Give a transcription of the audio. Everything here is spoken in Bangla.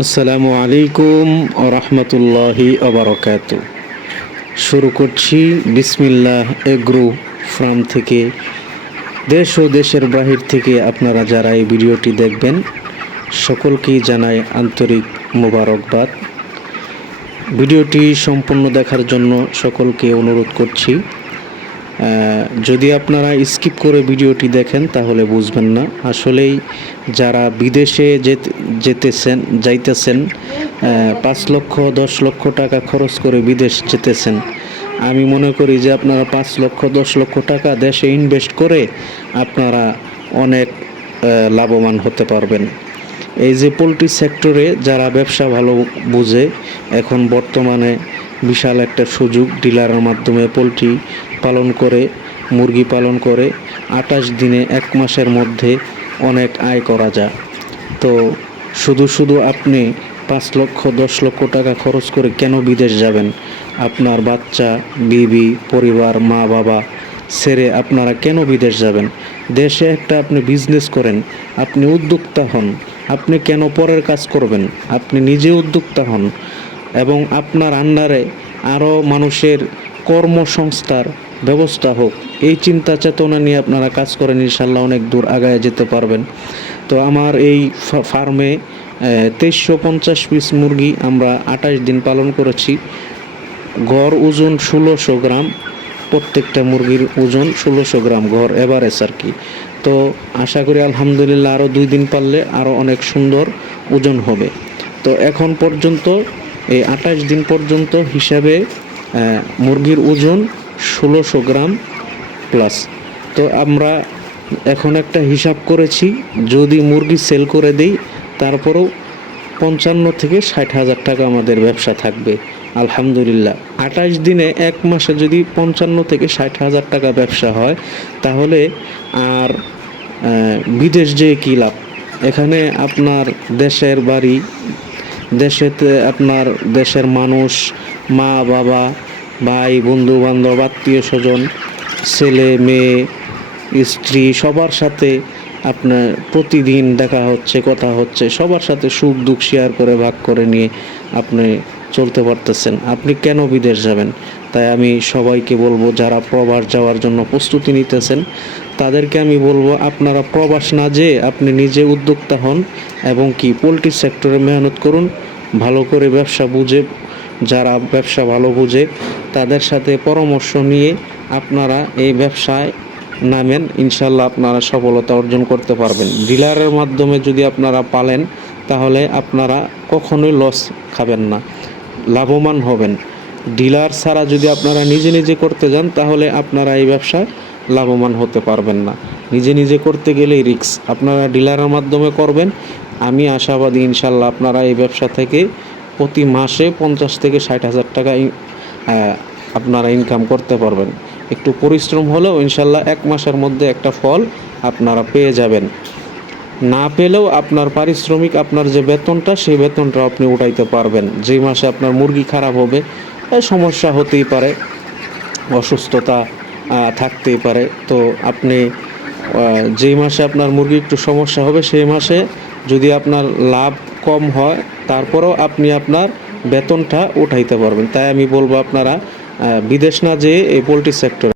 আসসালামু আলাইকুম ও রহমতুল্লাহি ওবারাকাতু। শুরু করছি বিসমিল্লাহ এগ্রো ফার্ম থেকে। দেশ ও দেশের বাহির থেকে আপনারা যারা এই ভিডিওটি দেখবেন সকলকেই জানাই আন্তরিক মোবারকবাদ। ভিডিওটি সম্পূর্ণ দেখার জন্য সকলকে অনুরোধ করছি। যদি আপনারা স্কিপ করে ভিডিওটি দেখেন তাহলে বুঝবেন না। আসলেই যারা বিদেশে যাইতেছেন 5 লক্ষ 10 লক্ষ টাকা খরচ করে বিদেশ যেতেছেন, আমি মনে করি যে আপনারা 5 লক্ষ 10 লক্ষ টাকা দেশে ইনভেস্ট করে আপনারা অনেক লাভবান হতে পারবেন। এই যে পোলট্রি সেক্টরে যারা ব্যবসা ভালো বুঝে, এখন বর্তমানে বিশাল একটা সুযোগ। ডিলারের মাধ্যমে পোলট্রি পালন করে, মুরগি পালন করে 28 দিনে 1 মাসের মধ্যে অনেক আয় করা যায়। তো শুধু আপনি 5 লক্ষ 10 লক্ষ টাকা খরচ করে কেন বিদেশ যাবেন? আপনার বাচ্চা, বিবি, পরিবার, মা বাবা ছেড়ে আপনারা কেন বিদেশ যাবেন? দেশে একটা আপনি বিজনেস করেন, আপনি উদ্যোক্তা হন। আপনি কেন পরের কাজ করবেন? আপনি নিজে উদ্যোক্তা হন এবং আপনার আন্ডারে আরও মানুষের কর্মসংস্থার ব্যবস্থা হোক। এই চিন্তা চেতনা নিয়ে আপনারা কাজ করেন, ইনশাল্লাহ অনেক দূর আগায় যেতে পারবেন। তো আমার এই ফার্মে 2350 পিস মুরগি আমরা 28 দিন পালন করেছি। গড় ওজন 1600 গ্রাম, প্রত্যেকটা মুরগির ওজন 1600 গ্রাম গড় এভারেজ আর কি। তো আশা করি আলহামদুলিল্লাহ আরও 2 দিন পারলে আরও অনেক সুন্দর ওজন হবে। তো এখন পর্যন্ত এই 28 দিন পর্যন্ত হিসাবে মুরগির ওজন 1600 গ্রাম প্লাস। তো আমরা এখন একটা হিসাব করেছি, যদি মুরগি সেল করে দেই তারপরেও 55 থেকে 60 হাজার টাকা আমাদের ব্যবসা থাকবে আলহামদুলিল্লাহ। 28 দিনে 1 মাসে যদি 55 থেকে 60 হাজার টাকা ব্যবসা হয়, তাহলে আর বিদেশ যেয়ে কী লাভ? এখানে আপনার দেশের বাড়ি, দেশেতে আপনার দেশের মানুষ, মা বাবা, ভাই, বন্ধু বান্ধব, আত্মীয় স্বজন, ছেলে মেয়ে, স্ত্রী, সবার সাথে আপনার প্রতিদিন দেখা হচ্ছে, কথা হচ্ছে, সবার সাথে সুখ দুঃখ শেয়ার করে ভাগ করে নিয়ে আপনি চলতে পারতেছেন। আপনি কেন বিদেশ যাবেন? তাই আমি সবাইকে বলবো, যারা প্রবাস যাওয়ার জন্য প্রস্তুতি নিতেছেন তাদেরকে আমি বলবো, আপনারা প্রবাস না যেয়ে আপনি নিজে উদ্যোক্তা হন এবং কি পোলট্রি সেক্টরে মেহনত করুন। ভালো করে ব্যবসা বুঝে, যারা ব্যবসা ভালো বুঝে তাদের সাথে পরামর্শ নিয়ে আপনারা এই ব্যবসায় নামেন, ইনশাল্লাহ আপনারা সফলতা অর্জন করতে পারবেন। ডিলারের মাধ্যমে যদি আপনারা পালেন তাহলে আপনারা কখনোই লস খাবেন না, লাভবান হবেন। ডিলার ছাড়া যদি আপনারা নিজে নিজে করতে যান তাহলে আপনারা এই ব্যবসায় লাভবান হতে পারবেন না। নিজে নিজে করতে গেলেই রিস্ক। আপনারা ডিলারের মাধ্যমে করবেন, আমি আশাবাদী ইনশাল্লাহ আপনারা এই ব্যবসা থেকে প্রতি মাসে 50 থেকে 60 হাজার টাকা আপনারা ইনকাম করতে পারবেন। একটু পরিশ্রম হলেও ইনশাল্লাহ 1 মাসের মধ্যে একটা ফল আপনারা পেয়ে যাবেন। না পেলেও আপনার পারিশ্রমিক, আপনার যে বেতনটা, সেই বেতনটা আপনি উঠাইতে পারবেন। যেই মাসে আপনার মুরগি খারাপ হবে, সমস্যা হতেই পারে, অসুস্থতা থাকতেই পারে, তো আপনি যেই মাসে আপনার মুরগি একটু সমস্যা হবে সেই মাসে যদি আপনার লাভ কম হয় তারপরেও আপনি আপনার বেতনটা উঠাইতে পারবেন। তাই আমি বলবো আপনারা বিদেশ না যেয়ে এই পোলট্রি সেক্টরে